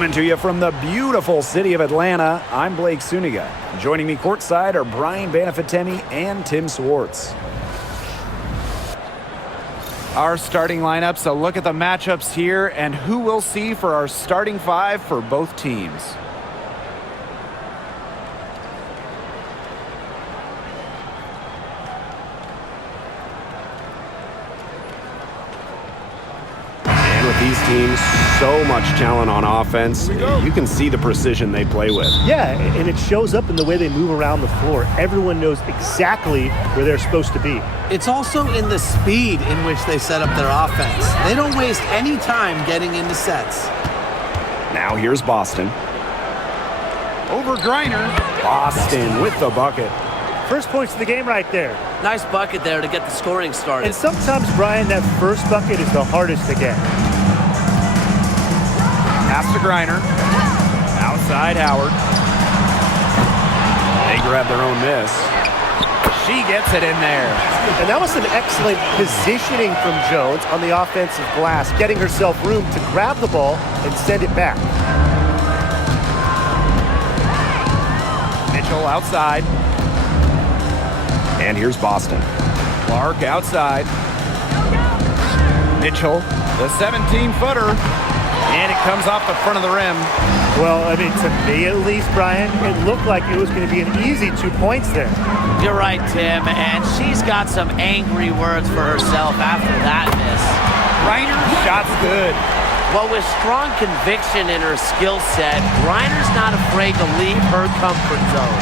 Coming to you from the beautiful city of Atlanta, I'm Blake Suniga. Joining me courtside are Brian Banafitemi and Tim Swartz. Our starting lineups, a look at the matchups here and who we'll see for our starting five for both teams. These teams, so much talent on offense. You can see the precision they play with. Yeah, and it shows up in the way they move around the floor. Everyone knows exactly where they're supposed to be. It's also in the speed in which they set up their offense. They don't waste any time getting into sets. Now here's Boston. Over Griner. Boston with the bucket. First points of the game right there. Nice bucket there to get the scoring started. And sometimes, Brian, that first bucket is the hardest to get. Pass to Griner. Outside Howard. They grab their own miss. She gets it in there. And that was an excellent positioning from Jones on the offensive glass, getting herself room to grab the ball and send it back. Mitchell outside. And here's Boston. Clark outside. Mitchell, the 17-footer. And it comes off the front of the rim. Well, I mean, to me at least, Brian, it looked like it was going to be an easy 2 points there. You're right, Tim, and she's got some angry words for herself after that miss. Griner's shot's good. Well, with strong conviction in her skill set, Griner's not afraid to leave her comfort zone.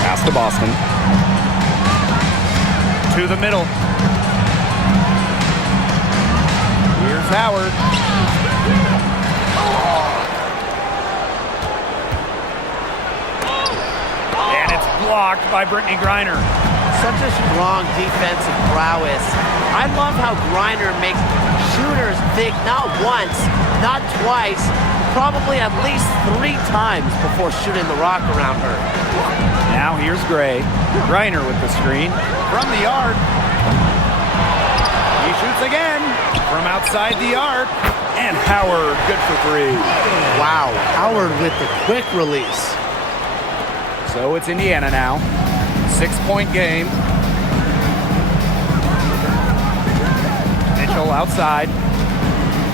Pass to Boston. To the middle. Here's Howard. And it's blocked by Brittany Griner. Such a strong defensive prowess. I love how Griner makes shooters think not once, not twice, probably at least 3 times before shooting the rock around her. Now here's Gray. Griner with the screen. From the arc. He shoots again. From outside the arc. And Howard, good for 3. Wow, Howard with the quick release. So it's Indiana now. 6-point game. Mitchell outside.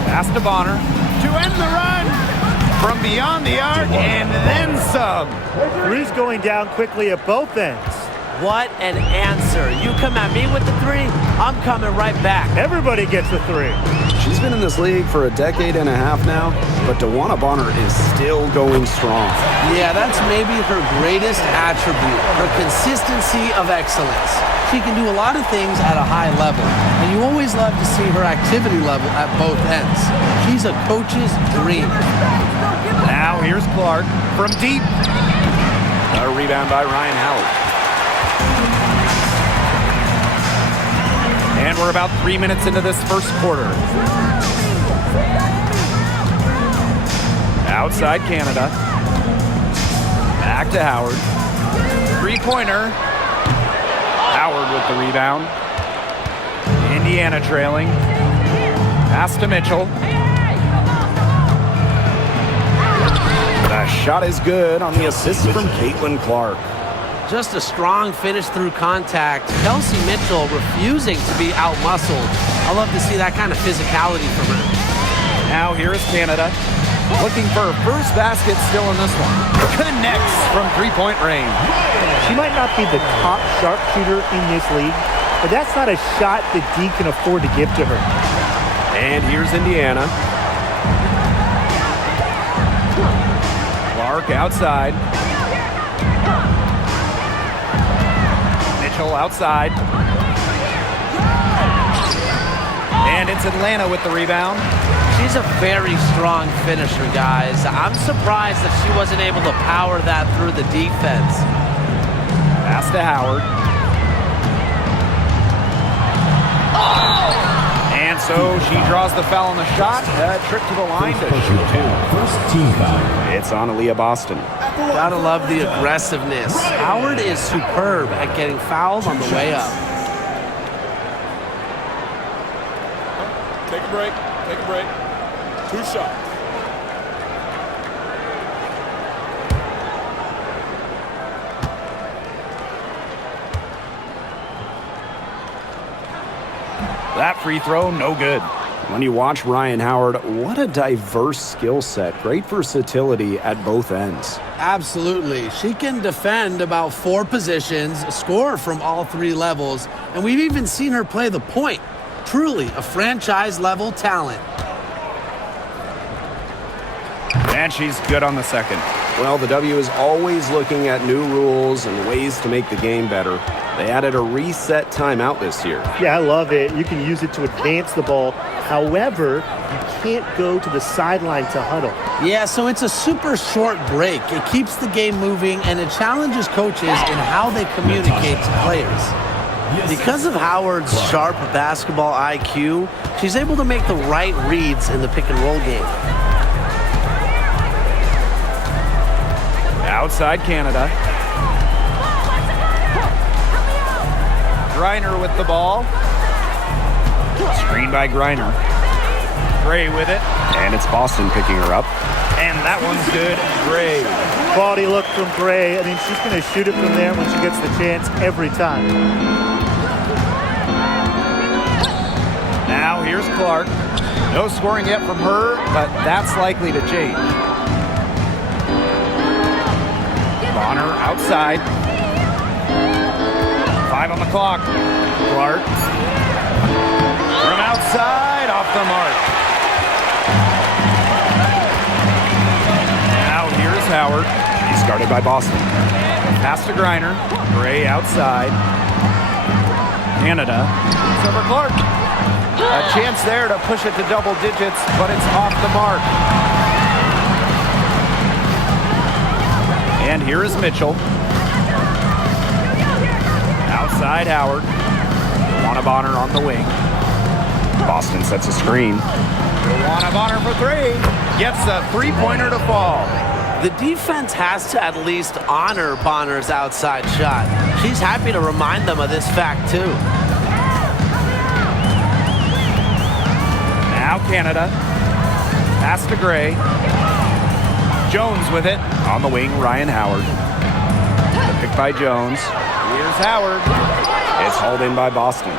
Pass to Bonner. To end the run. From beyond the arc and then some. Three's going down quickly at both ends. What an answer. You come at me with the 3, I'm coming right back. Everybody gets a 3. She's been in this league for a decade and a half now, but DeWanna Bonner is still going strong. Yeah, that's maybe her greatest attribute, her consistency of excellence. She can do a lot of things at a high level, and you always love to see her activity level at both ends. She's a coach's dream. Now here's Clark from deep. A rebound by Ryan Howard. And we're about 3 minutes into this first quarter. Outside Canada. Back to Howard. 3-pointer. Howard with the rebound. Indiana trailing. Pass to Mitchell. The shot is good on the assist from Caitlin Clark. Just a strong finish through contact. Kelsey Mitchell refusing to be out-muscled. I love to see that kind of physicality from her. Now here is Canada. Looking for her first basket still in this one. Connects from 3-point range. She might not be the top sharpshooter in this league, but that's not a shot that D can afford to give to her. And here's Indiana. Clark outside. Mitchell outside. And it's Atlanta with the rebound. She's a very strong finisher, guys. I'm surprised that she wasn't able to power that through the defense. Pass to Howard. And so she draws the foul on the shot. Trip to the line to shoot 2. First team foul. It's on Aaliyah Boston. Gotta love the aggressiveness. Howard is superb at getting fouls on the way up. Take a break. 2 shots. That free throw, no good. When you watch Ryan Howard, what a diverse skill set. Great versatility at both ends. Absolutely. She can defend about 4 positions, score from all 3 levels, and we've even seen her play the point. Truly a franchise-level talent. And she's good on the second. Well, the W is always looking at new rules and ways to make the game better. They added a reset timeout this year. Yeah, I love it. You can use it to advance the ball. However, you can't go to the sideline to huddle. Yeah, so it's a super short break. It keeps the game moving, and it challenges coaches in how they communicate to players. Because of Howard's sharp basketball IQ, she's able to make the right reads in the pick-and-roll game. Outside Canada. Griner with the ball. Screen by Griner. Gray with it. And it's Boston picking her up. And that one's good. Gray. Quality look from Gray. I mean, she's going to shoot it from there when she gets the chance every time. Now here's Clark. No scoring yet from her, but that's likely to change. Bonner outside. 5 on the clock. Clark. From outside, off the mark. Now here's Howard. He's guarded by Boston. Pass to Griner. Gray outside. Canada. It's over Clark. A chance there to push it to double digits, but it's off the mark. And here is Mitchell. Outside Howard. Bonner on the wing. Boston sets a screen. Bonner for 3. Gets a 3-pointer to fall. The defense has to at least honor Bonner's outside shot. She's happy to remind them of this fact, too. Now Canada. Pass to Gray. Jones with it. On the wing, Ryan Howard. The pick by Jones. Here's Howard. It's hauled in by Boston.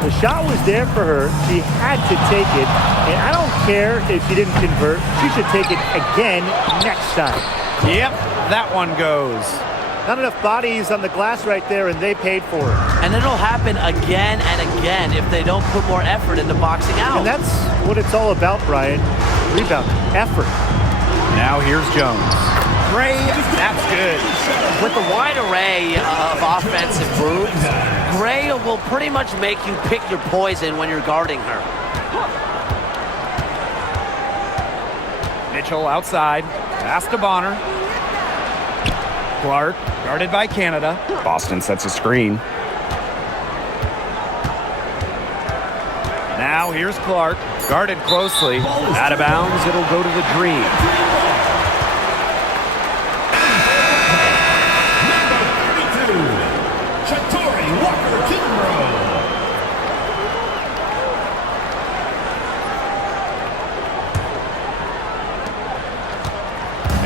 The shot was there for her. She had to take it. And I don't care if she didn't convert. She should take it again next time. Yep, that one goes. Not enough bodies on the glass right there, and they paid for it. And it'll happen again and again if they don't put more effort into boxing out. And that's what it's all about, Brian. Rebound, effort. Now here's Jones. Gray, that's good. With the wide array of offensive moves, Gray will pretty much make you pick your poison when you're guarding her. Mitchell outside. Pass to Bonner. Clark, guarded by Canada. Boston sets a screen. Now here's Clark, guarded closely. Out of bounds, it'll go to the Dream.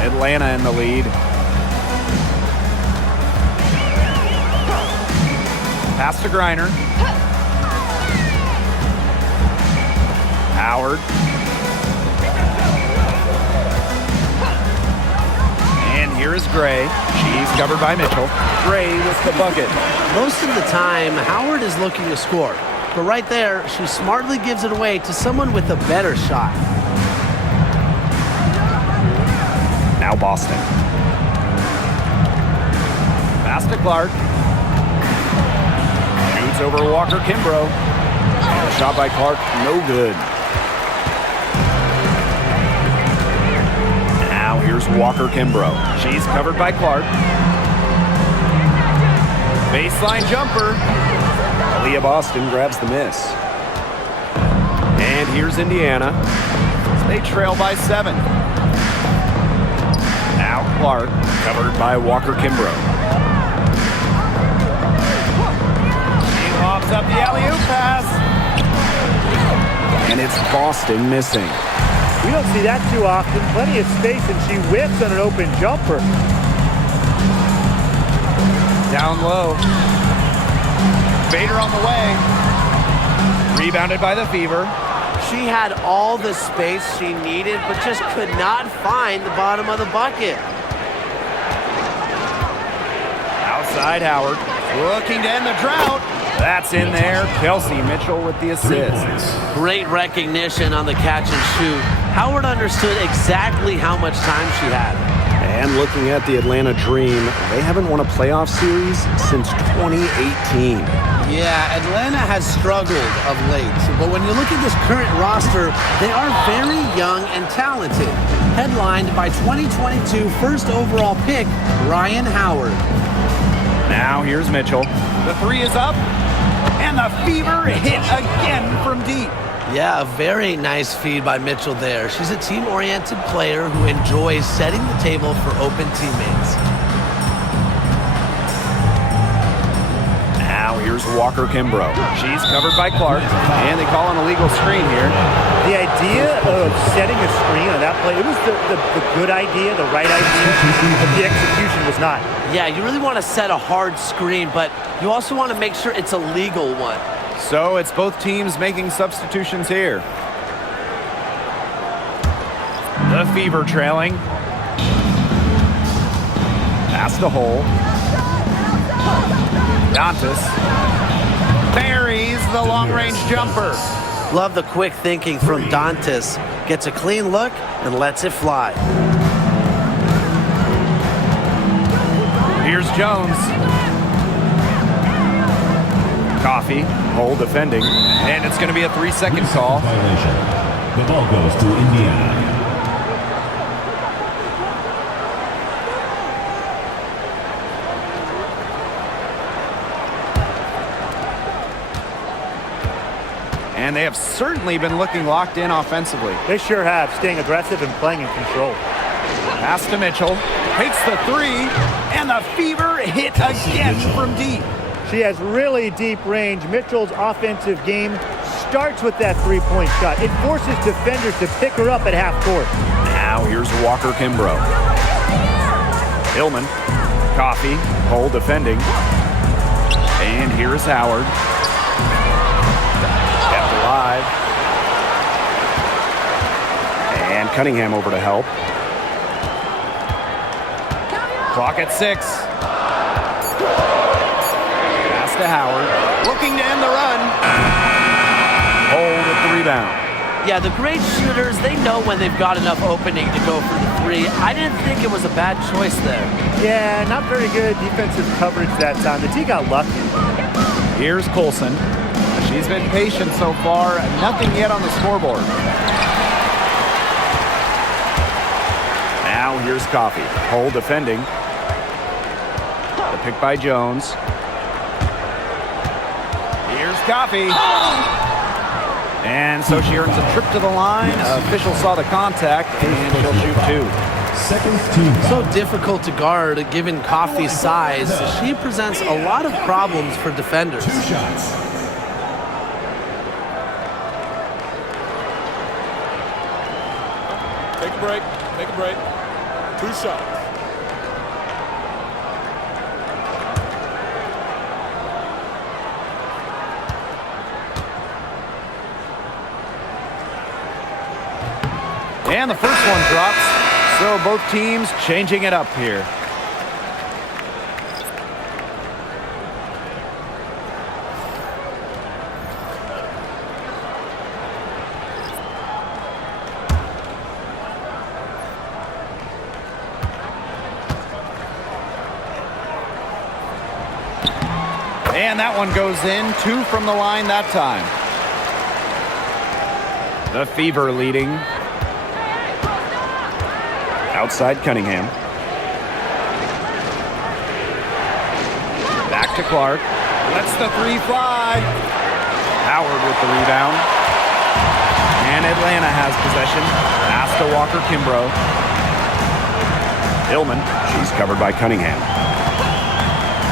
Atlanta in the lead. Pass to Griner. Howard. And here is Gray. She's covered by Mitchell. Gray with the bucket. Most of the time, Howard is looking to score. But right there, she smartly gives it away to someone with a better shot. Now Boston. Pass to Clark. Shoots over Walker Kimbrough. And a shot by Clark, no good. Now here's Walker Kimbrough. She's covered by Clark. Baseline jumper. Aaliyah Boston grabs the miss. And here's Indiana. They trail by 7. Now Clark, covered by Walker Kimbrough. He lobs up the alley-oop pass. And it's Boston missing. We don't see that too often. Plenty of space, and she whiffs on an open jumper. Down low. Bader on the way. Rebounded by the Fever. She had all the space she needed, but just could not find the bottom of the bucket. Outside Howard. Looking to end the drought. That's in there. Kelsey Mitchell with the assist. Great recognition on the catch and shoot. Howard understood exactly how much time she had. And looking at the Atlanta Dream, they haven't won a playoff series since 2018. Yeah, Atlanta has struggled of late, but when you look at this current roster, they are very young and talented. Headlined by 2022 first overall pick, Ryan Howard. Now here's Mitchell. The three is up, and the Fever hit again from deep. Yeah, a very nice feed by Mitchell there. She's a team-oriented player who enjoys setting the table for open teammates. Now here's Walker Kimbrough. She's covered by Clark, and they call an illegal screen here. The idea of setting a screen on that play, it was the good idea, the right idea, but the execution was not. Yeah, you really want to set a hard screen, but you also want to make sure it's a legal one. So it's both teams making substitutions here. The Fever trailing. Past the hole. Dantas buries the long-range jumper. Love the quick thinking from Dantas. Gets a clean look and lets it fly. Here's Jones. Coffee, hole defending, and it's going to be a 3-second call. Violation. The ball goes to Indiana. And they have certainly been looking locked in offensively. They sure have, staying aggressive and playing in control. Pass to Mitchell, takes the three, and the Fever hit again from deep. She has really deep range. Mitchell's offensive game starts with that three-point shot. It forces defenders to pick her up at half court. Now here's Walker Kimbrough. Hillman, Coffee, hole defending. And here's Howard. Kept alive. And Cunningham over to help. Clock at 6. Pass to Howard. Looking to end the run. Hold with the rebound. Yeah, the great shooters, they know when they've got enough opening to go for the three. I didn't think it was a bad choice there. Yeah, not very good defensive coverage that time. The T got lucky. Here's Colson. She's been patient so far. Nothing yet on the scoreboard. Now here's Coffee. Hole defending. The pick by Jones. Here's Coffee. And so she earns a trip to the line. Official saw the contact, and she'll shoot 2. Second team. So difficult to guard given Coffee's size. She presents a lot of problems for defenders. 2 shots. Take a break. Take a break. 2 shots. And the first one drops. So both teams changing it up here. And that one goes in. 2 from the line that time. The Fever leading. Outside Cunningham. Back to Clark. Lets the 3 fly. Howard with the rebound. And Atlanta has possession. Pass to Walker Kimbrough. Hillman. She's covered by Cunningham.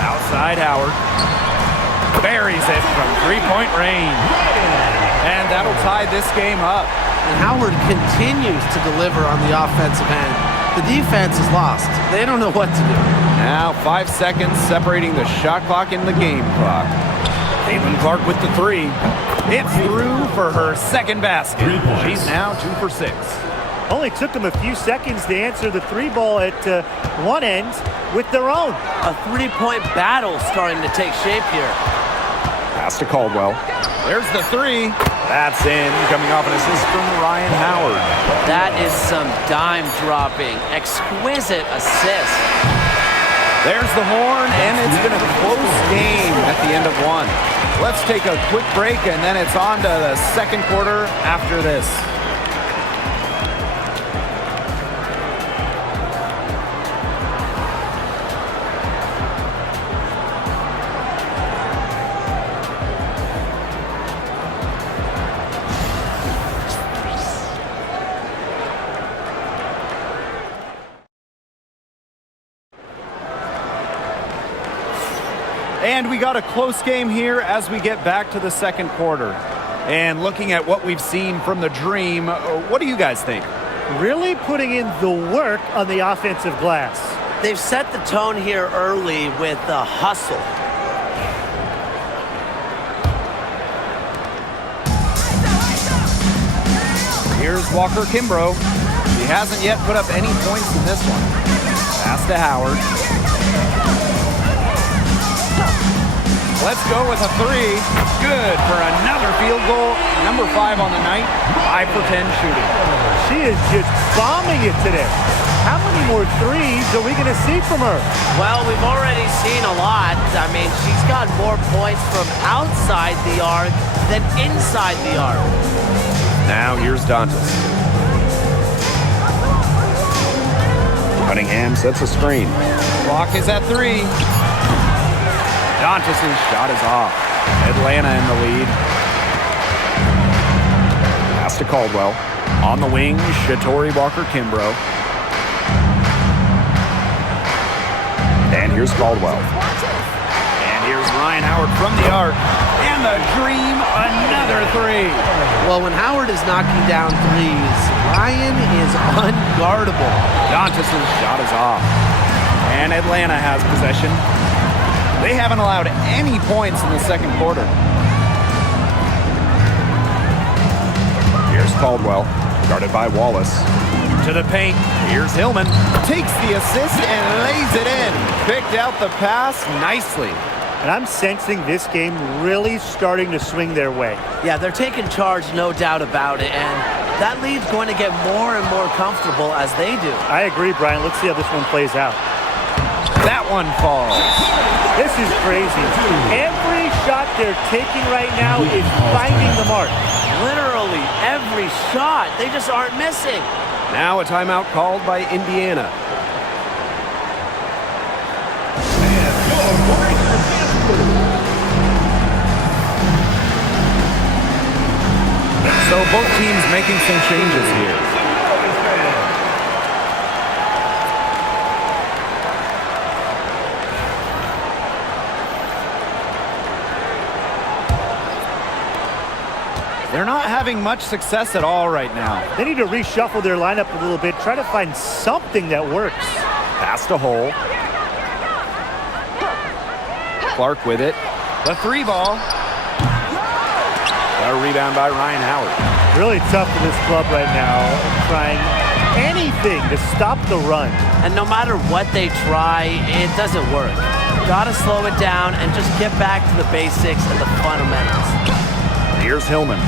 Outside Howard. Buries it from 3-point range. And that'll tie this game up. And Howard continues to deliver on the offensive end. The defense is lost. They don't know what to do. Now 5 seconds separating the shot clock and the game clock. Caitlin Clark with the 3. It's through for her second basket. 3 points. She's now 2 for 6. Only took them a few seconds to answer the three ball at one end with their own. A three-point battle starting to take shape here. Pass to Caldwell. There's the three. That's in, coming off an assist from Ryan Howard. That is some dime dropping. Exquisite assist. There's the horn, and it's been a close game at the end of one. Let's take a quick break, and then it's on to the second quarter after this. And we got a close game here as we get back to the second quarter. And looking at what we've seen from the Dream, what do you guys think? Really putting in the work on the offensive glass. They've set the tone here early with the hustle. Here's Walker Kimbrough. He hasn't yet put up any points in this one. Pass to Howard. Let's go with a three. Good for another field goal. Number 5 on the night. 5 for 10 shooting. She is just bombing it today. How many more threes are we going to see from her? Well, we've already seen a lot. I mean, she's got more points from outside the arc than inside the arc. Now here's Dantas. Cunningham sets a screen. Clock is at 3. Dantas' shot is off. Atlanta in the lead. Pass to Caldwell. On the wing, Shatori Walker Kimbrough. And here's Caldwell. And here's Ryan Howard from the arc. And the Dream, another three. Well, when Howard is knocking down threes, Ryan is unguardable. Dantas' shot is off. And Atlanta has possession. They haven't allowed any points in the second quarter. Here's Caldwell, guarded by Wallace. To the paint. Here's Hillman. Takes the assist and lays it in. Picked out the pass nicely. And I'm sensing this game really starting to swing their way. Yeah, they're taking charge, no doubt about it. And that lead's going to get more and more comfortable as they do. I agree, Brian. Let's see how this one plays out. That one falls. This is crazy. Every shot they're taking right now is finding the mark. Literally every shot. They just aren't missing. Now a timeout called by Indiana. So both teams making some changes here. They're not having much success at all right now. They need to reshuffle their lineup a little bit, try to find something that works. Pass to Hole. Clark with it. The 3 ball. A rebound by Ryan Howard. Really tough for this club right now, trying anything to stop the run. And no matter what they try, it doesn't work. Gotta slow it down and just get back to the basics and the fundamentals. Here's Hillman.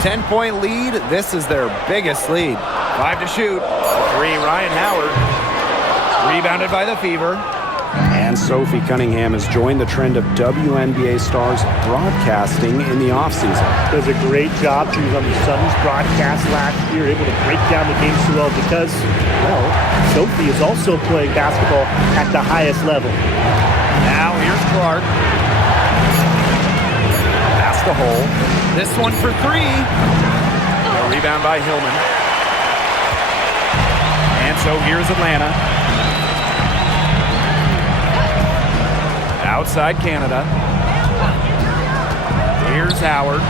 10-point lead. This is their biggest lead. 5 to shoot. 3, Ryan Howard. Rebounded by the Fever. And Sophie Cunningham has joined the trend of WNBA stars broadcasting in the offseason. Does a great job. She was on the Suns broadcast last year, able to break down the game so well because, well, Sophie is also playing basketball at the highest level. Now here's Clark. Pass to Hole. This one for 3. A rebound by Hillman. And so here's Atlanta. Outside Canada. Here's Howard.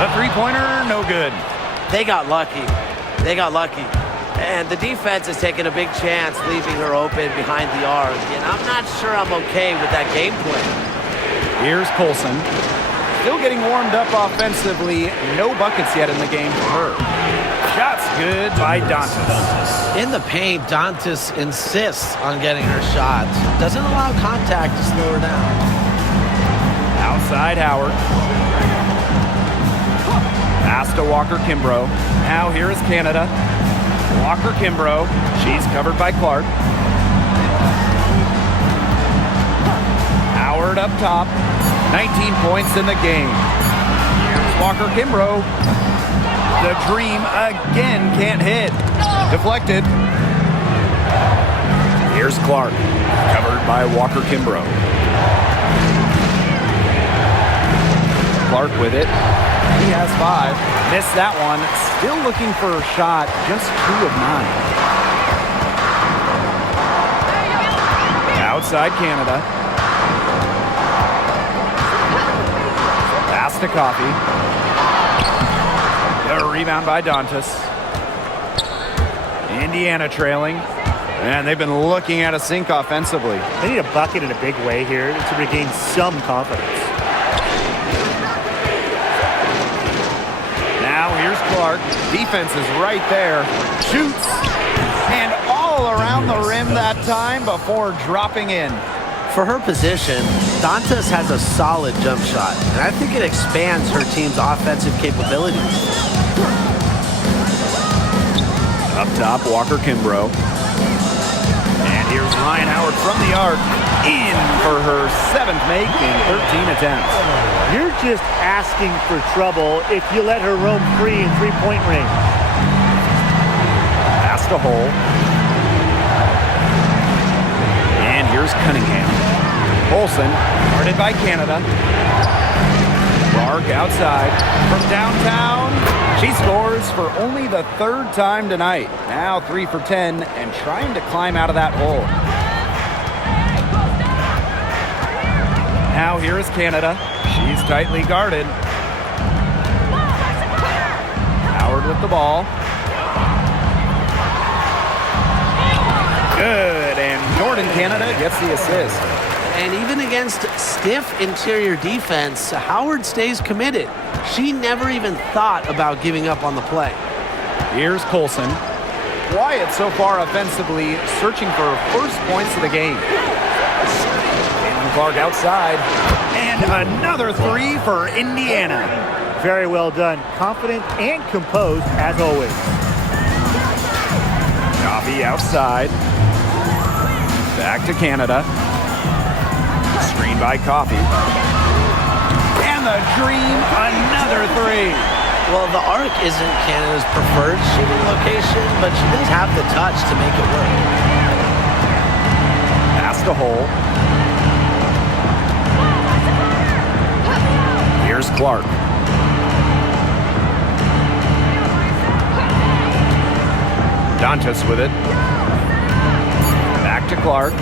The three-pointer, no good. They got lucky. They got lucky. And the defense is taking a big chance, leaving her open behind the arc. And I'm not sure I'm okay with that game plan. Here's Colson. Still getting warmed up offensively. No buckets yet in the game for her. Shots good by Dantas. In the paint, Dantas insists on getting her shot. Doesn't allow contact to slow her down. Outside Howard. Pass to Walker Kimbrough. Now here is Canada. Walker Kimbrough. She's covered by Clark. Howard up top. 19 points in the game. Here's Walker Kimbrough. The dream again can't hit. Deflected. Here's Clark. Covered by Walker Kimbrough. Clark with it. He has 5. Missed that one. Still looking for a shot. Just 2 of 9. Outside Canada. Pass to Coffey. The rebound by Dantas. Indiana trailing. And they've been looking at a sink offensively. They need a bucket in a big way here to regain some confidence. Now here's Clark. Defense is right there. Shoots. And all around the rim that time before dropping in. For her position, Dantas has a solid jump shot, and I think it expands her team's offensive capabilities. Up top, Walker Kimbrough. And here's Ryan Howard from the arc. In for her 7th make in 13 attempts. You're just asking for trouble if you let her roam free in three-point range. Pass to Hole. And here's Cunningham. Olsen, guarded by Canada. Clark outside. From downtown, she scores for only the 3rd time tonight. Now 3 for 10 and trying to climb out of that hole. Now here is Canada. She's tightly guarded. Howard with the ball. Good, and Jordan Canada gets the assist. And even against stiff interior defense, Howard stays committed. She never even thought about giving up on the play. Here's Colson. Quiet so far offensively, searching for first points of the game. Caitlin Clark outside. And another 3 for Indiana. Very well done. Confident and composed as always. Coffey outside. Back to Canada. Screen by Coffey. And the dream, another 3. Well, the arc isn't Canada's preferred shooting location, but she does have the touch to make it work. Pass to Hole. Here's Clark. Dantas with it. Back to Clark.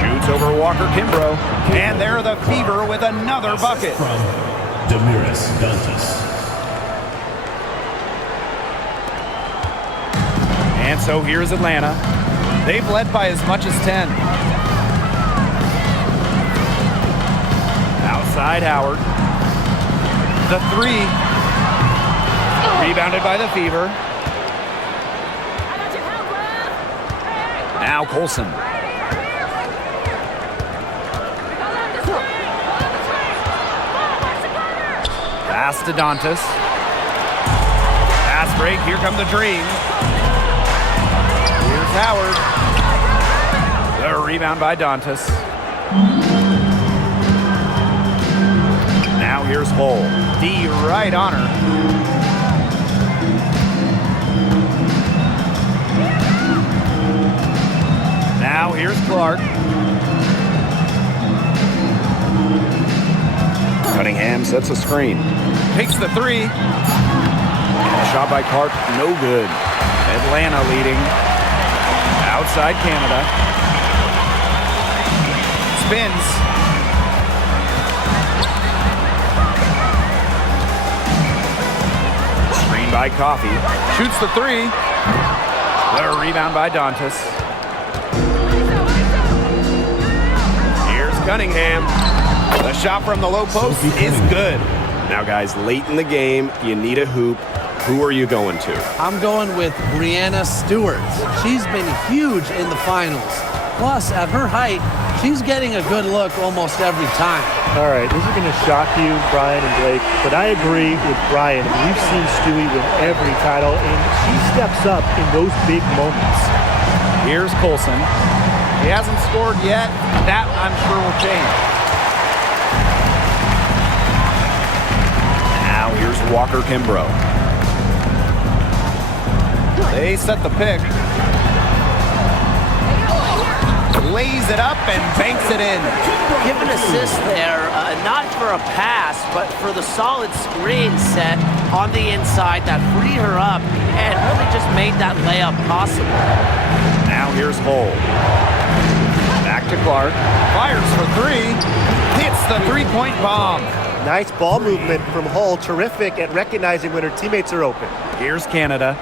Shoots over Walker Kimbrough. And there the Fever with another bucket. From Damiris Dantas. And so here's Atlanta. They've led by as much as 10. Outside Howard. The 3. Rebounded by the Fever. Now Colson. Pass to Dantas. Pass break. Here come the Dream. Here's Howard. The rebound by Dantas. Now here's Hole. D right on her. Now here's Clark. Cunningham sets a screen. Takes the 3. And a shot by Clark, no good. Atlanta leading. Outside Canada. Spins. Screen by Coffey. Shoots the 3. The rebound by Dantas. Here's Cunningham. The shot from the low post is good. Now, guys, late in the game, you need a hoop. Who are you going to? I'm going with Brianna Stewart. She's been huge in the finals. Plus, at her height, she's getting a good look almost every time. All right, this is going to shock you, Brian and Blake, but I agree with Brian. I mean, we've seen Stewie win every title, and she steps up in those big moments. Here's Colson. He hasn't scored yet. That, I'm sure, will change. Now here's Walker Kimbrough. They set the pick. Lays it up and banks it in. Give an assist there, not for a pass, but for the solid screen set on the inside that freed her up and really just made that layup possible. Now here's Hull. Back to Clark. Fires for three. Hits the three-point bomb. Nice ball movement from Hull. Terrific at recognizing when her teammates are open. Here's Canada.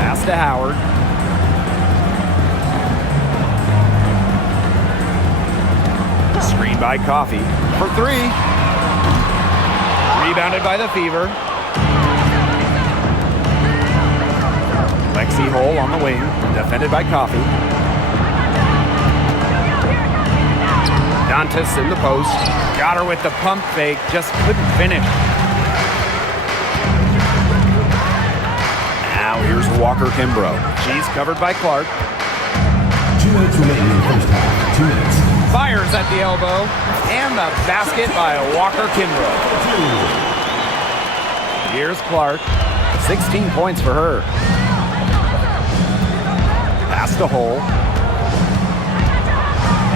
Pass to Howard. Screen by Coffey for three. Rebounded by the Fever. Lexi Hull on the wing, defended by Coffey. Dantas in the post. Got her with the pump fake, just couldn't finish. Now here's Walker Kimbrough. She's covered by Clark. 2 minutes remaining in the first half. 2 minutes. Fires at the elbow. And the basket by Walker Kimbrough. Here's Clark. 16 points for her. Pass to Hull.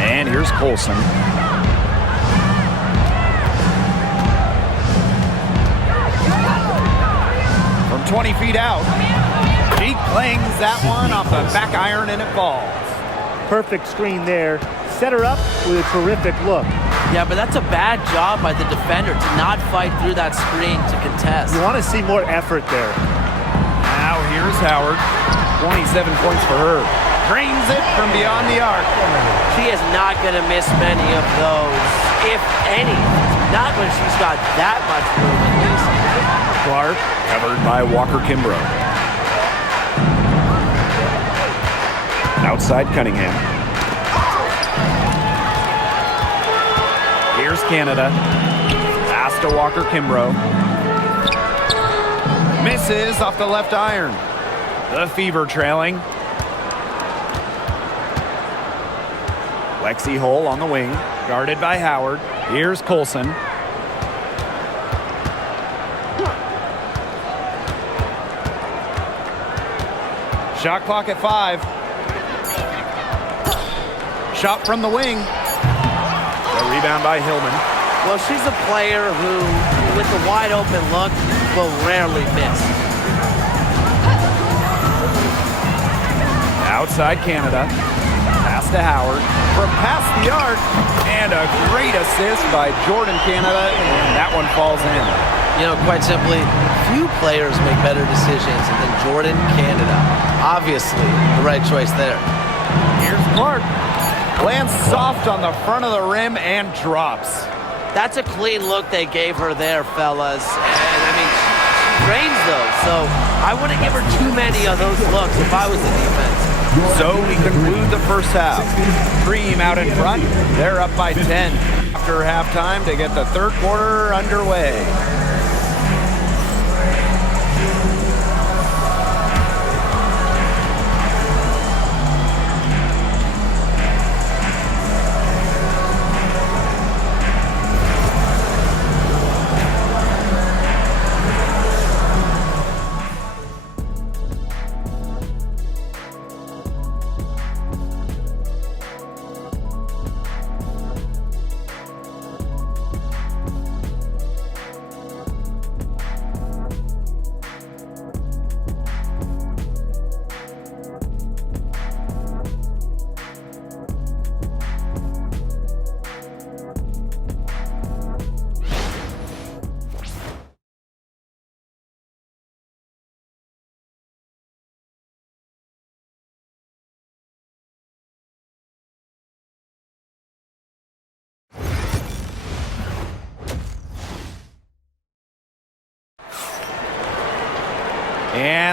And here's Colson. From 20 feet out. She clangs that one off the back iron and it falls. Perfect screen there. Set her up with a terrific look. Yeah, but that's a bad job by the defender to not fight through that screen to contest. You want to see more effort there. Now here's Howard. 27 points for her. Drains it from beyond the arc. She is not going to miss many of those, if any. Not when she's got that much room at least. Clark Covered by Walker Kimbrough. Outside Cunningham. Here's Canada. Pass to Walker Kimbrough. Misses off the left iron. The Fever trailing. Lexi Hull on the wing. Guarded by Howard. Here's Colson. Shot clock at 5. Shot from the wing. The rebound by Hillman. Well, she's a player who, with the wide open look, will rarely miss. Outside Canada. Pass to Howard. From past the arc. And a great assist by Jordan Canada. And that one falls in. You know, quite simply, few players make better decisions than Jordan Canada. Obviously, the right choice there. Here's Clark. Lands soft on the front of the rim and drops. That's a clean look they gave her there, fellas. And I mean, she drains those. So I wouldn't give her too many of those looks if I was the defense. So we conclude the first half. Cream out in front. They're up by 10 after halftime to get the third quarter underway.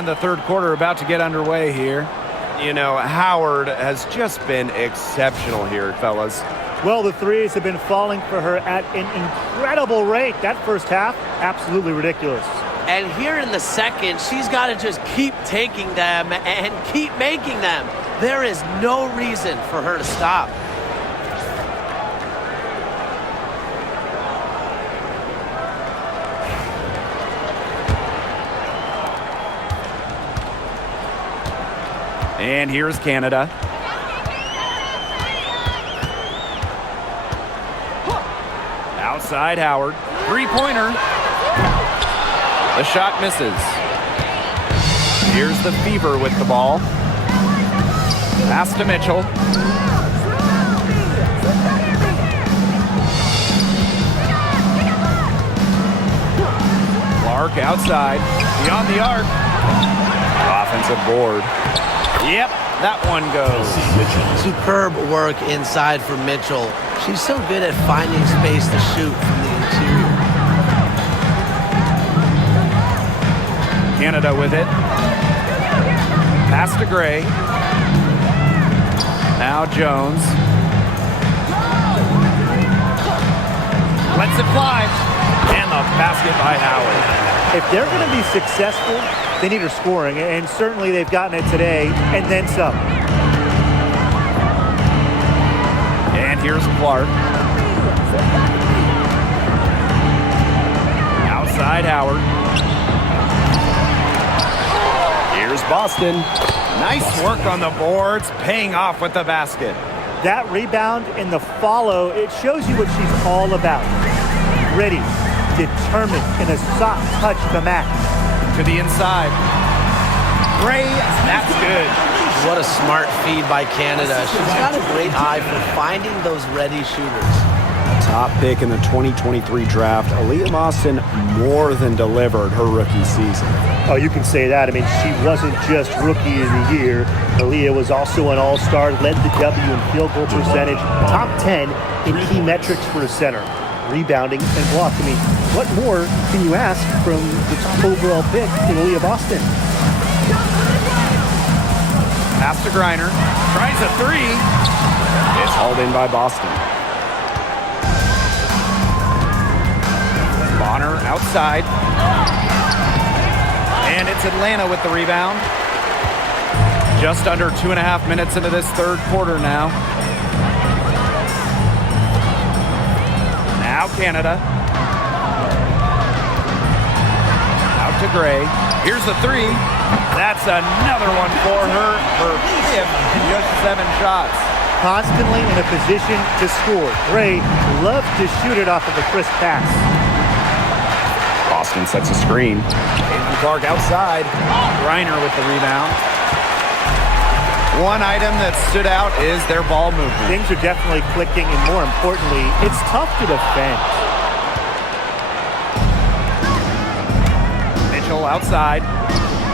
And the third quarter about to get underway here. You know, Howard has just been exceptional here, fellas. Well, the threes have been falling for her at an incredible rate. That first half, absolutely ridiculous. And here in the second, she's got to just keep taking them and keep making them. There is no reason for her to stop. And here's Canada. Outside Howard. Three-pointer. The shot misses. Here's the Fever with the ball. Pass to Mitchell. Clark outside. Beyond the arc. Offensive board. Yep, that one goes. Superb work inside for Mitchell. She's so good at finding space to shoot from the interior. Canada with it. Pass to Gray. Now Jones. Lets it fly. And the basket by Howard. If they're going to be successful, they need her scoring, and certainly they've gotten it today, and then some. And here's Clark. Outside Howard. Here's Boston. Nice work on the boards, paying off with the basket. That rebound and the follow, it shows you what she's all about. Ready, determined, and a soft touch to match. To the inside. Gray, that's good. What a smart feed by Canada. She's got a great eye for finding those ready shooters. Top pick in the 2023 draft, Aaliyah Boston more than delivered her rookie season. Oh, you can say that. I mean, she wasn't just rookie of the year. Aaliyah was also an all-star, led the W in field goal percentage, top 10 in key metrics for a center. Rebounding and block. I mean, what more can you ask from the top overall pick in Aaliyah Boston? Pass to Griner. Tries a three. It's hauled in by Boston. Bonner outside. And it's Atlanta with the rebound. Just under 2.5 minutes into this third quarter now. Now Canada. Out to Gray. Here's the three. That's another one for her. Her fifth in just 7 shots. Constantly in a position to score. Gray loves to shoot it off of a crisp pass. Boston sets a screen. Caitlin Clark outside. Griner with the rebound. One item that stood out is their ball movement. Things are definitely clicking, and more importantly, it's tough to defend. Mitchell outside.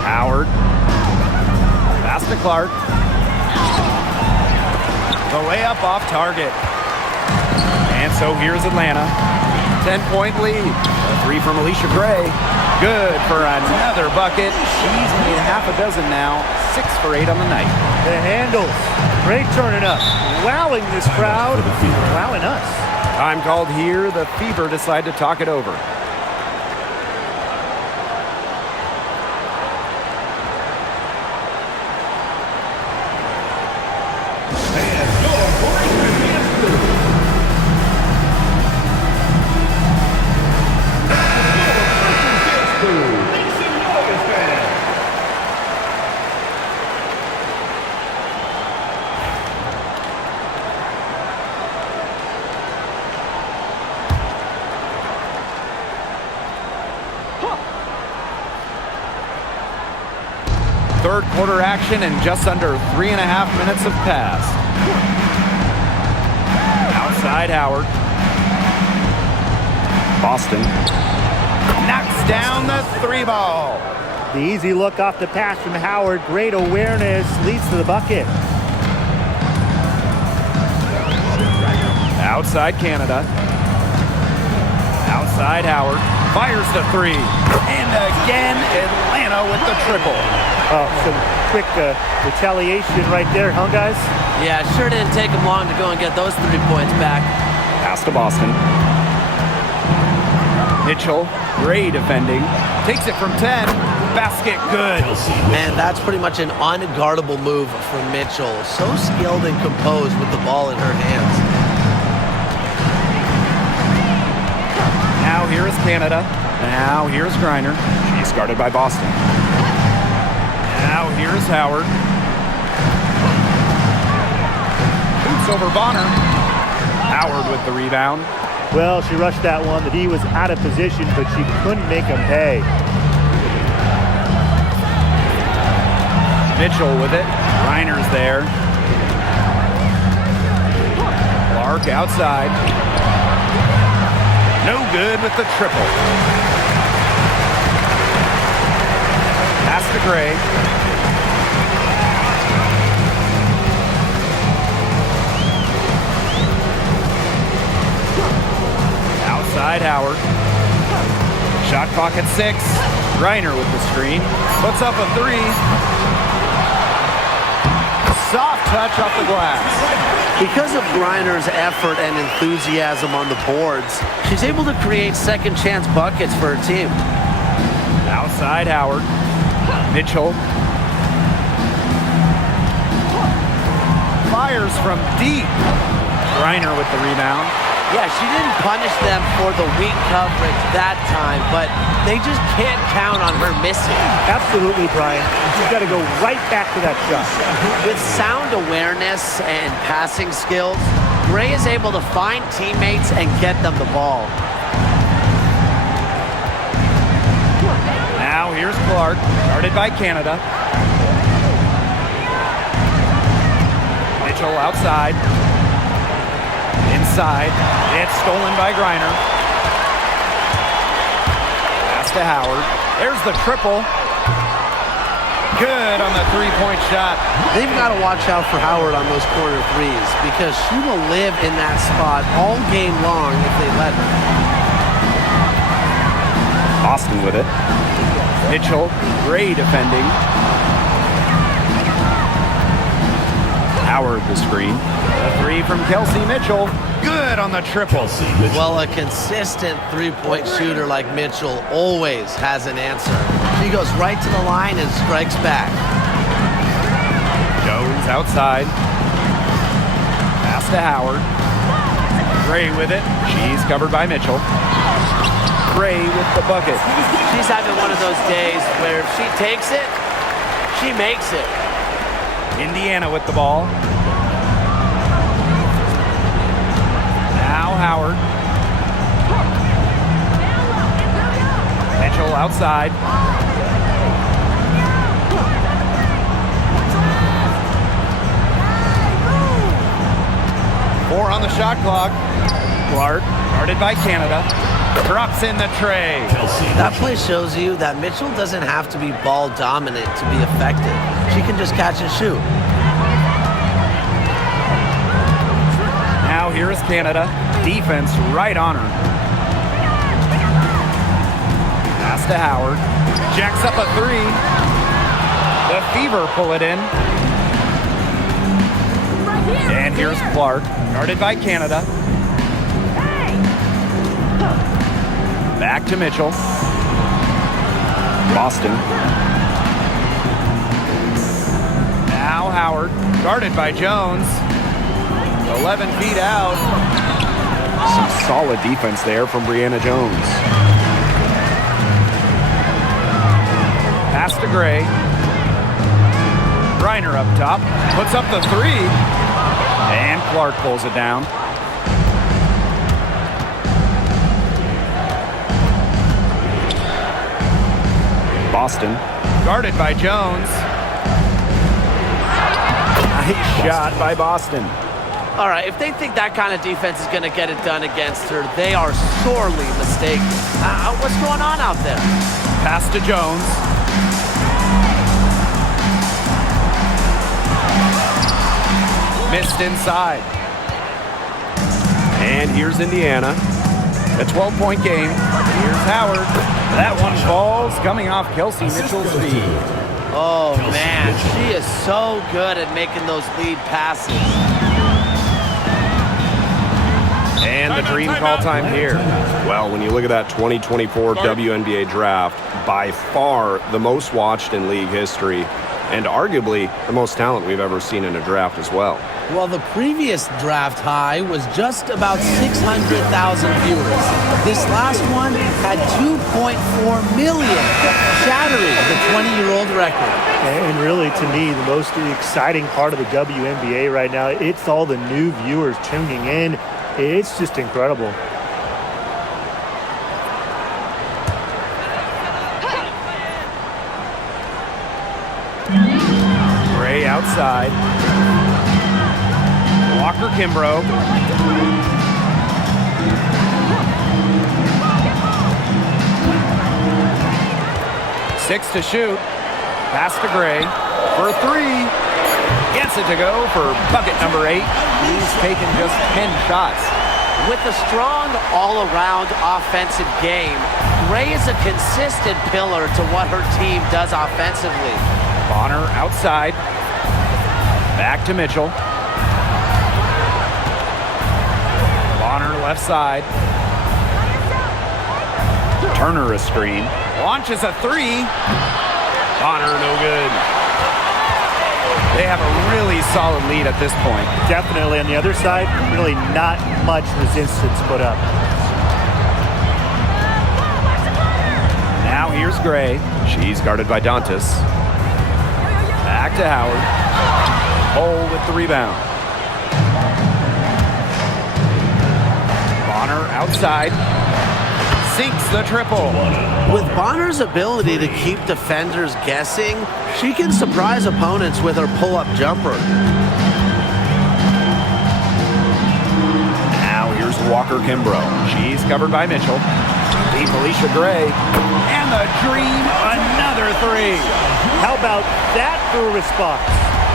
Howard. Pass to Clark. The layup off target. And so here's Atlanta. 10-point lead. A three from Alicia Gray. Good for another bucket. She's made half a dozen now. 6 for 8 on the night. The handles. Gray turning up. Wowing this crowd. Wowing us. Time called here. The Fever decide to talk it over. Third quarter action and just under 3.5 minutes have passed. Outside Howard. Boston. Knocks down the 3 ball. The easy look off the pass from Howard. Great awareness. Leads to the bucket. Outside Canada. Outside Howard. Fires the 3. And again, Atlanta Indiana with the triple. Oh, some quick retaliation right there, huh, guys? Yeah, sure didn't take him long to go and get those 3 points back. Pass to Boston. Mitchell, great defending. Takes it from 10. Basket good. And that's pretty much an unguardable move for Mitchell. So skilled and composed with the ball in her hands. Now here is Canada. Now here's Griner. She's guarded by Boston. Now here's Howard. Shoots over Bonner. Howard with the rebound. Well, she rushed that one. The D was out of position, but she couldn't make him pay. Mitchell with it. Griner's there. Clark outside. No good with the triple. Pass to Gray. Outside Howard. Shot clock at 6. Griner with the screen. Puts up a 3. Soft touch off the glass. Because of Griner's effort and enthusiasm on the boards, she's able to create second chance buckets for her team. Outside Howard. Mitchell. Fires from deep. Griner with the rebound. Yeah, she didn't punish them for the weak coverage that time, but they just can't count on her missing. Absolutely, Brian. She's got to go right back to that shot. With sound awareness and passing skills, Gray is able to find teammates and get them the ball. Now here's Clark, guarded by Canada. Mitchell outside. Inside. It's stolen by Griner. Pass to Howard. There's the triple. Good on the three-point shot. They've got to watch out for Howard on those corner threes because she will live in that spot all game long if they let her. Boston with it. Mitchell, great defending. Howard the screen. A 3 from Kelsey Mitchell. Good on the triple. Well, a consistent three-point shooter like Mitchell always has an answer. She goes right to the line and strikes back. Jones outside. Pass to Howard. Gray with it. She's covered by Mitchell. Gray with the bucket. She's having one of those days where if she takes it, she makes it. Indiana with the ball. Now Howard. Mitchell outside. Four on the shot clock. Clark, guarded by Canada. Drops in the tray. That play shows you that Mitchell doesn't have to be ball dominant to be effective. She can just catch and shoot. Now here is Canada. Defense right on her. Pass to Howard. Jacks up a 3. The Fever pull it in. And here's Clark, guarded by Canada. Back to Mitchell. Boston. Now Howard, guarded by Jones. 11 feet out. Some solid defense there from Brianna Jones. Pass to Gray. Griner up top. Puts up the 3. And Clark pulls it down. Boston. Guarded by Jones. Nice shot by Boston. All right, if they think that kind of defense is going to get it done against her, they are sorely mistaken. What's going on out there? Pass to Jones. Missed inside. And here's Indiana. A 12-point game. Here's Howard. That one falls, coming off Kelsey Mitchell's feet. Oh, man. She is so good at making those lead passes. And the dream call time here. Well, when you look at that 2024 WNBA draft, by far the most watched in league history, and arguably the most talent we've ever seen in a draft as well. Well, the previous draft high was just about 600,000 viewers. This last one had 2.4 million, shattering the 20-year-old record. And really, to me, the most exciting part of the WNBA right now, it's all the new viewers tuning in. It's just incredible. Gray outside. Walker Kimbrough. 6 to shoot. Pass to Gray for a 3. Gets it to go for bucket number 8. He's taken just 10 shots. With a strong all-around offensive game, Gray is a consistent pillar to what her team does offensively. Bonner outside. Back to Mitchell. Bonner left side. Turner a screen. Launches a 3. Bonner no good. They have a really solid lead at this point. Definitely on the other side, really not much resistance put up. Now here's Gray. She's guarded by Dantas. Back to Howard. Hole with the rebound. Bonner outside. Sinks the triple. With Bonner's ability to keep defenders guessing, she can surprise opponents with her pull-up jumper. Now here's Walker Kimbrough. She's covered by Mitchell. Deep Alicia Gray. And the dream, another 3. How about that for a response?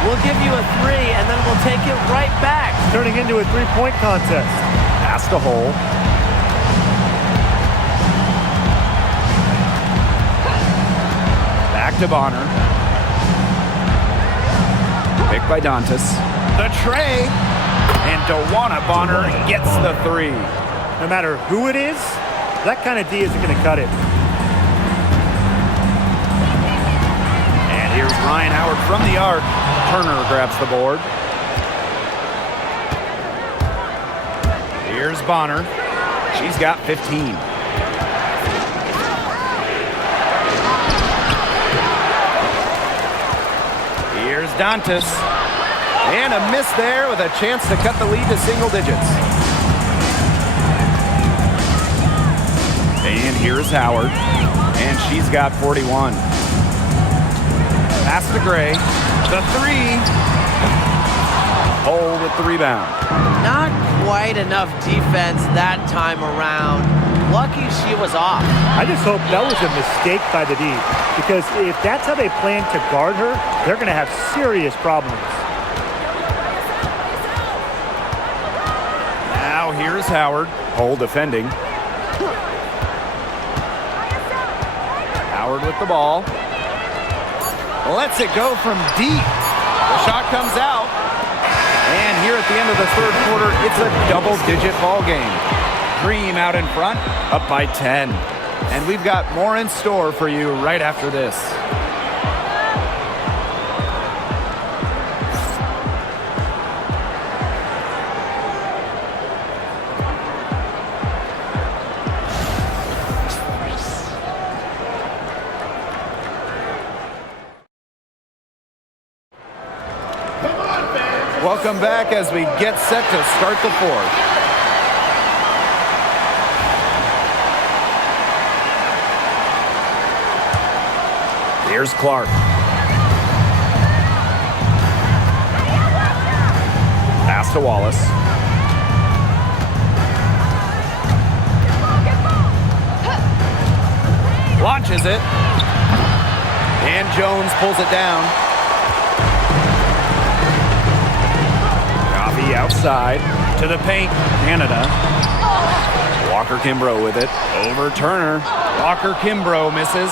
We'll give you a 3, and then we'll take it right back. Turning into a three-point contest. Pass to Hole. Back to Bonner. Picked by Dantas. The tray. And DeWanna Bonner gets the 3. No matter who it is, that kind of D isn't going to cut it. And here's Ryan Howard from the arc. Turner grabs the board. Here's Bonner. She's got 15. Here's Dantas. And a miss there with a chance to cut the lead to single digits. And here's Howard. And she's got 41. Pass to Gray. The 3. Hole with the rebound. Not quite enough defense that time around. Lucky she was off. I just hope that was a mistake by the D, because if that's how they plan to guard her, they're going to have serious problems. Now here's Howard. Hole defending. Howard with the ball. Lets it go from deep. The shot comes out. And here at the end of the third quarter, it's a double-digit ball game. Dream out in front, up by 10. And we've got more in store for you right after this. Welcome back as we get set to start the fourth. Here's Clark. Pass to Wallace. Launches it. And Jones pulls it down. Outside to the paint, Canada. Walker Kimbrough with it. Over Turner. Walker Kimbrough misses.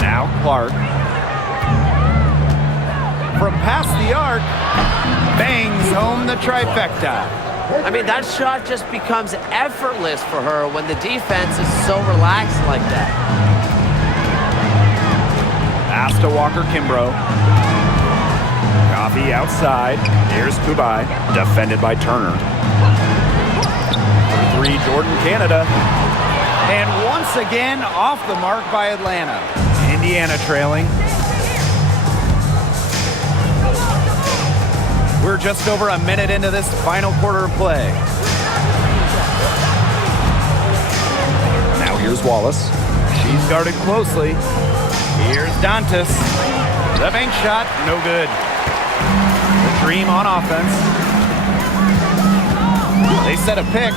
Now Clark. From past the arc, bangs home the trifecta. I mean, that shot just becomes effortless for her when the defense is so relaxed like that. Pass to Walker Kimbrough. Coffee outside. Here's Kubai. Defended by Turner. For three, Jordan Canada. And once again, off the mark by Atlanta. Indiana trailing. We're just over a minute into this final quarter of play. Now here's Wallace. She's guarded closely. Here's Dantas. The bank shot, no good. The Dream on offense. They set a pick.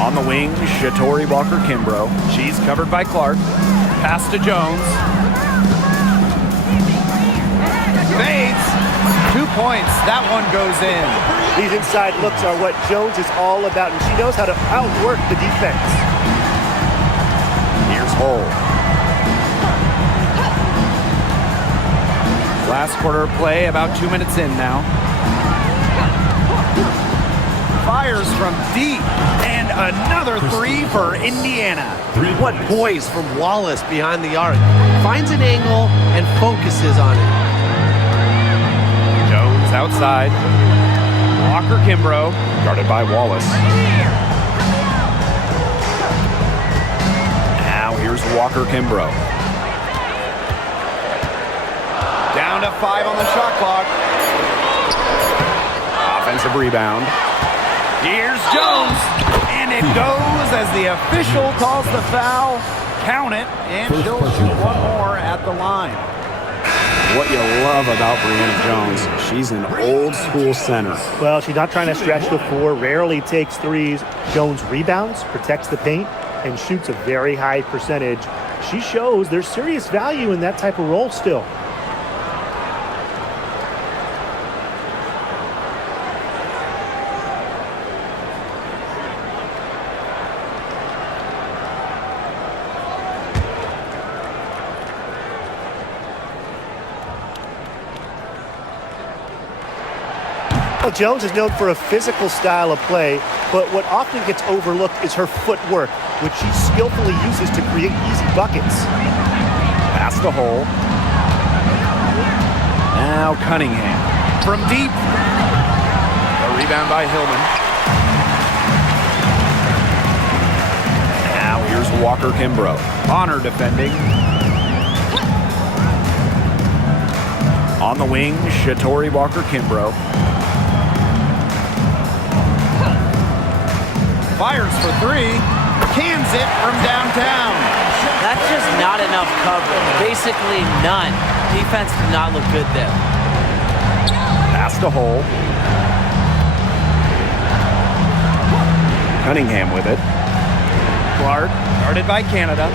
On the wing, Shatori Walker Kimbrough. She's covered by Clark. Pass to Jones. Fades. 2 points. That one goes in. These inside looks are what Jones is all about, and she knows how to outwork the defense. Here's Hull. Last quarter of play, about 2 minutes in now. Fires from deep, and another three for Indiana. What poise from Wallace behind the arc. Finds an angle and focuses on it. Jones outside. Walker Kimbrough, guarded by Wallace. Now here's Walker Kimbrough. Down to 5 on the shot clock. Offensive rebound. Here's Jones, and it goes as the official calls the foul. Count it, and she'll shoot one more at the line. What you love about Brianna Jones, she's an old school center. Well, she's not trying to stretch the floor, rarely takes threes. Jones rebounds, protects the paint, and shoots a very high percentage. She shows there's serious value in that type of role still. Well, Jones is known for a physical style of play, but what often gets overlooked is her footwork, which she skillfully uses to create easy buckets. Pass the hole. Now Cunningham. From deep. A rebound by Hillman. Now here's Walker Kimbrough. Honor defending. On the wing, Shatori Walker Kimbrough. Fires for three. Cans it from downtown. That's just not enough coverage. Basically none. Defense did not look good there. Pass to hole. Cunningham with it. Clark, guarded by Canada.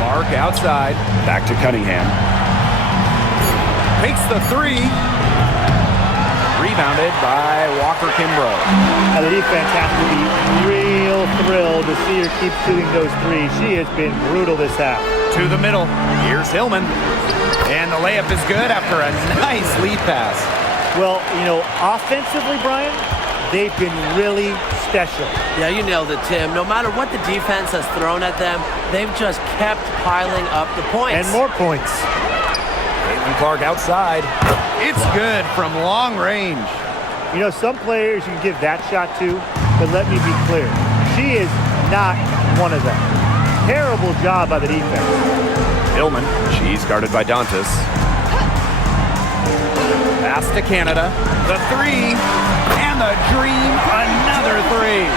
Clark outside. Back to Cunningham. Takes the three. Rebounded by Walker Kimbrough. Now the defense has to be real thrilled to see her keep shooting those threes. She has been brutal this half. To the middle. Here's Hillman. And the layup is good after a nice lead pass. Well, you know, offensively, Brian, they've been really special. Yeah, you nailed it, Tim. No matter what the defense has thrown at them, they've just kept piling up the points. And more points. Caitlin Clark outside. It's good from long range. You know, some players you can give that shot to, but let me be clear. She is not one of them. Terrible job by the defense. Hillman, she's guarded by Dantas. Pass to Canada. The three, and the Dream, another three.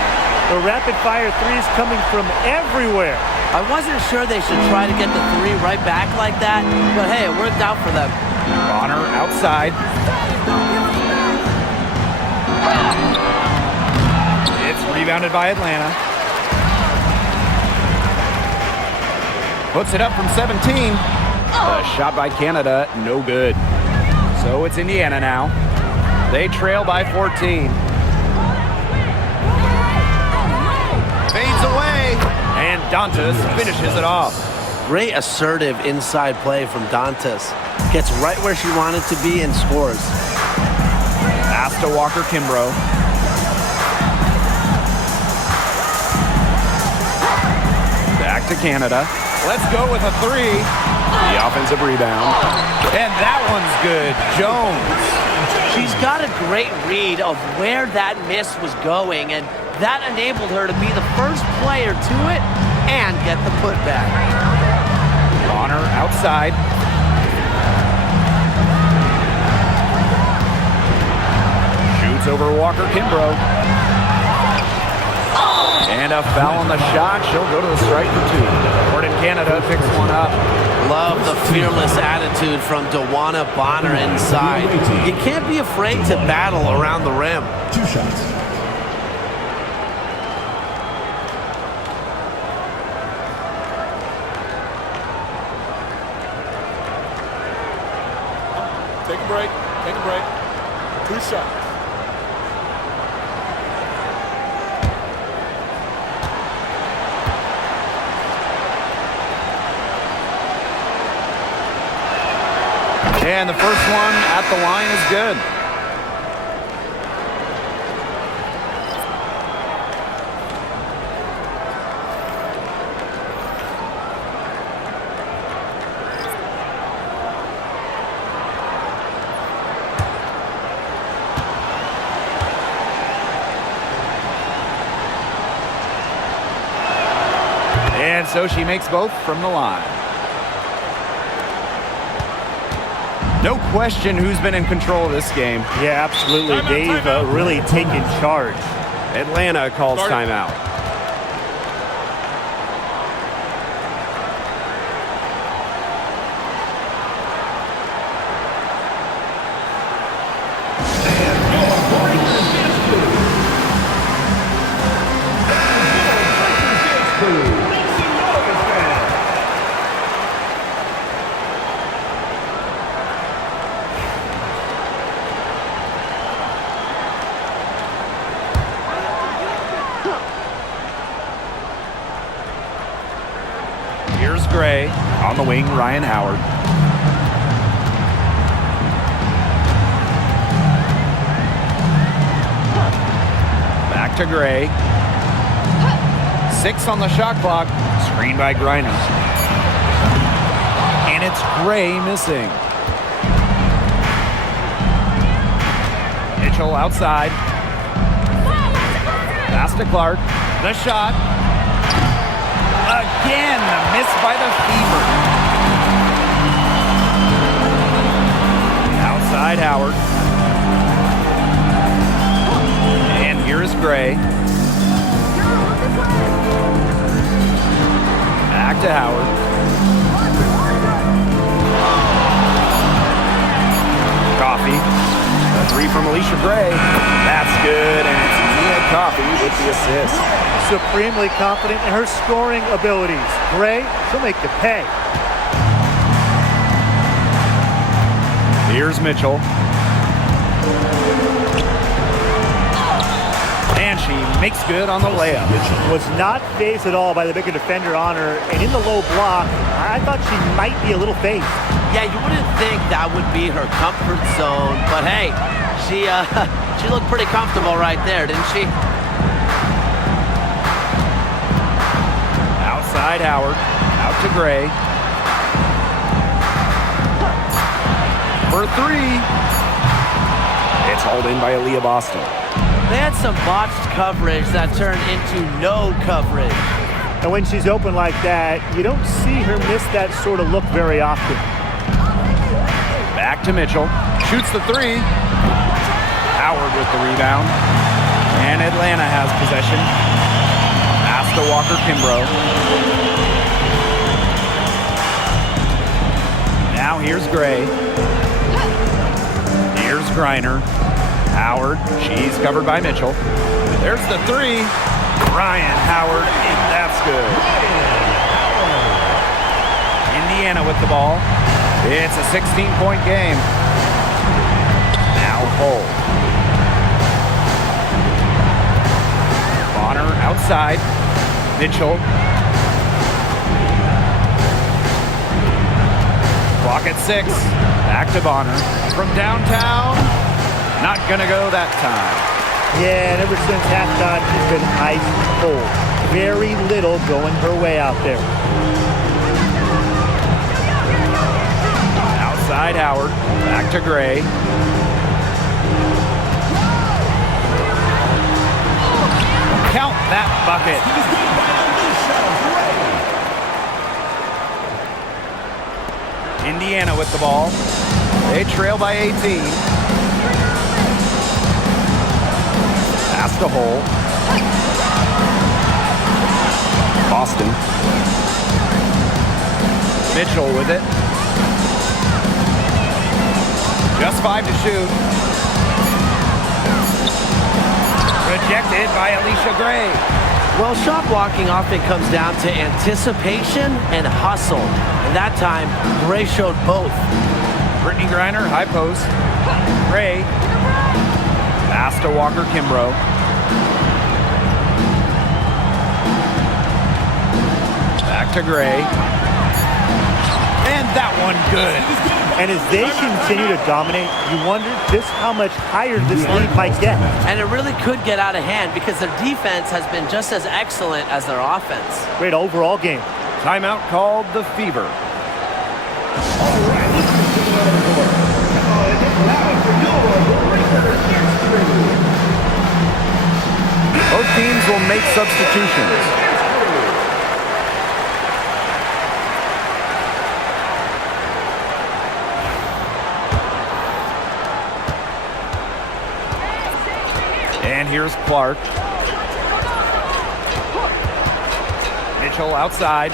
The rapid-fire threes coming from everywhere. I wasn't sure they should try to get the three right back like that, but hey, it worked out for them. Bonner outside. It's rebounded by Atlanta. Puts it up from 17. A shot by Canada, no good. So it's Indiana now. They trail by 14. Fades away, and Dantas finishes it off. Great assertive inside play from Dantas. Gets right where she wanted to be and scores. Pass to Walker-Kimbrough. Back to Canada. Let's go with a three. The offensive rebound. And that one's good. Jones. She's got a great read of where that miss was going, and that enabled her to be the first player to it and get the putback. Bonner outside. Shoots over Walker-Kimbrough. And a foul on the shot. She'll go to the strike for two. Jordan Canada picks one up. Love the fearless attitude from DeWanna Bonner inside. You can't be afraid to battle around the rim. 2 shots. Take a break. Take a break. 2 shots. And the first one at the line is good. And so she makes both from the line. No question who's been in control of this game. Yeah, absolutely. They've really taken charge. Atlanta calls timeout. Here's Gray. On the wing, Ryan Howard. Back to Gray. 6 on the shot clock. Screen by Griner. And it's Gray missing. Mitchell outside. Pass to Clark. The shot. Again, the miss by the Fever. Outside Howard. And here's Gray. Back to Howard. Coffee. A three from Alicia Gray. That's good, and it's Mia Coffee with the assist. Supremely confident in her scoring abilities. Gray, she'll make you pay. Here's Mitchell. And she makes good on the layup. Was not phased at all by the bigger defender on her. And in the low block, I thought she might be a little phased. Yeah, you wouldn't think that would be her comfort zone, but hey, she looked pretty comfortable right there, didn't she? Outside Howard, out to Gray. For three. It's hauled in by Aaliyah Boston. They had some botched coverage that turned into no coverage. And when she's open like that, you don't see her miss that sort of look very often. Back to Mitchell. Shoots the three. Howard with the rebound. And Atlanta has possession. Pass to Walker-Kimbrough. Now here's Gray. Here's Griner. Howard. She's covered by Mitchell. There's the three. Ryan Howard, and that's good. Indiana with the ball. It's a 16-point game. Now Cole. Bonner outside. Mitchell. Clock at 6. Back to Bonner. From downtown. Not going to go that time. Yeah, and ever since halftime, she's been ice cold. Very little going her way out there. Outside Howard. Back to Gray. Count that bucket. Indiana with the ball. They trail by 18. Pass to Hole. Boston. Mitchell with it. Just 5 to shoot. Rejected by Alicia Gray. Well, shot blocking often comes down to anticipation and hustle. And that time, Gray showed both. Brittany Griner, high post. Gray. Pass to Walker Kimbrough. Back to Gray. And that one good. And as they continue to dominate, you wonder just how much higher this lead might get. And it really could get out of hand because their defense has been just as excellent as their offense. Great overall game. Timeout called the Fever. Both teams will make substitutions. And here's Clark. Mitchell outside.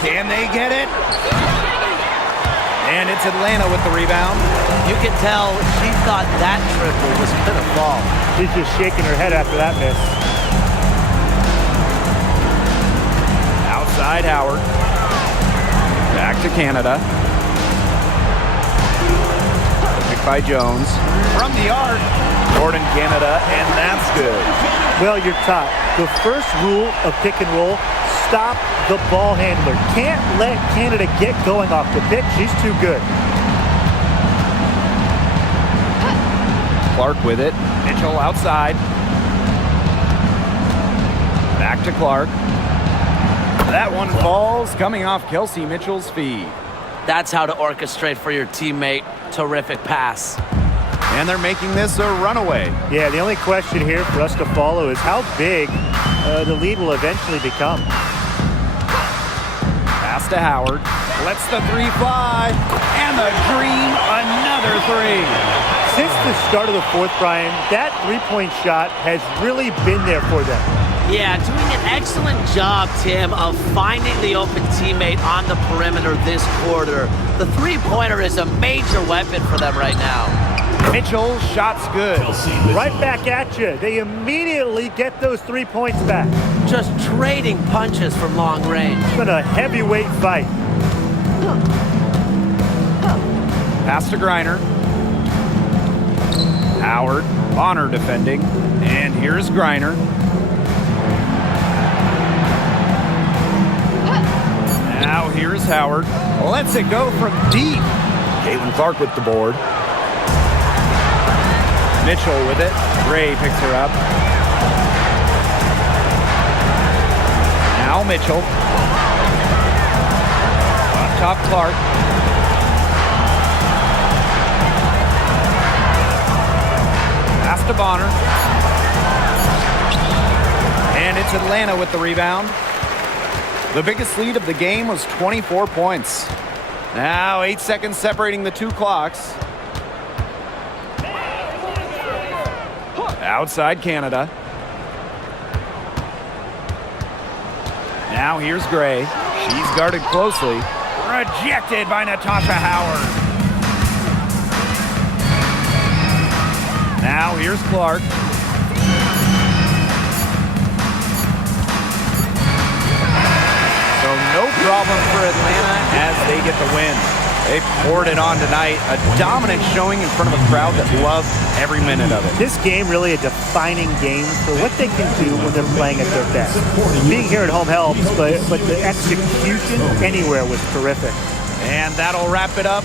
Can they get it? And it's Atlanta with the rebound. You can tell she thought that triple was going to fall. She's just shaking her head after that miss. Outside Howard. Back to Canada. Pick by Jones. From the arc. Jordan Canada, and that's good. Well, you're taught. The first rule of pick and roll, stop the ball handler. Can't let Canada get going off the pick. She's too good. Clark with it. Mitchell outside. Back to Clark. That one falls, coming off Kelsey Mitchell's feet. That's how to orchestrate for your teammate. Terrific pass. And they're making this a runaway. Yeah, the only question here for us to follow is how big the lead will eventually become. Pass to Howard. Lets the three fly. And the Dream, another three. Since the start of the fourth, Brian, that three-point shot has really been there for them. Yeah, doing an excellent job, Tim, of finding the open teammate on the perimeter this quarter. The three-pointer is a major weapon for them right now. Mitchell, shot's good. Right back at you. They immediately get those 3 points back. Just trading punches from long range. It's been a heavyweight fight. Pass to Griner. Howard, Bonner defending. And here's Griner. Now here's Howard. Lets it go from deep. Caitlin Clark with the board. Mitchell with it. Gray picks her up. Now Mitchell. On top Clark. Pass to Bonner. And it's Atlanta with the rebound. The biggest lead of the game was 24 points. Now 8 seconds separating the two clocks. Outside Canada. Now here's Gray. She's guarded closely. Rejected by Natasha Howard. Now here's Clark. So no problem for Atlanta as they get the win. They poured it on tonight. A dominant showing in front of a crowd that loved every minute of it. This game really a defining game for what they can do when they're playing at their best. Being here at home helps, but the execution anywhere was terrific. And that'll wrap it up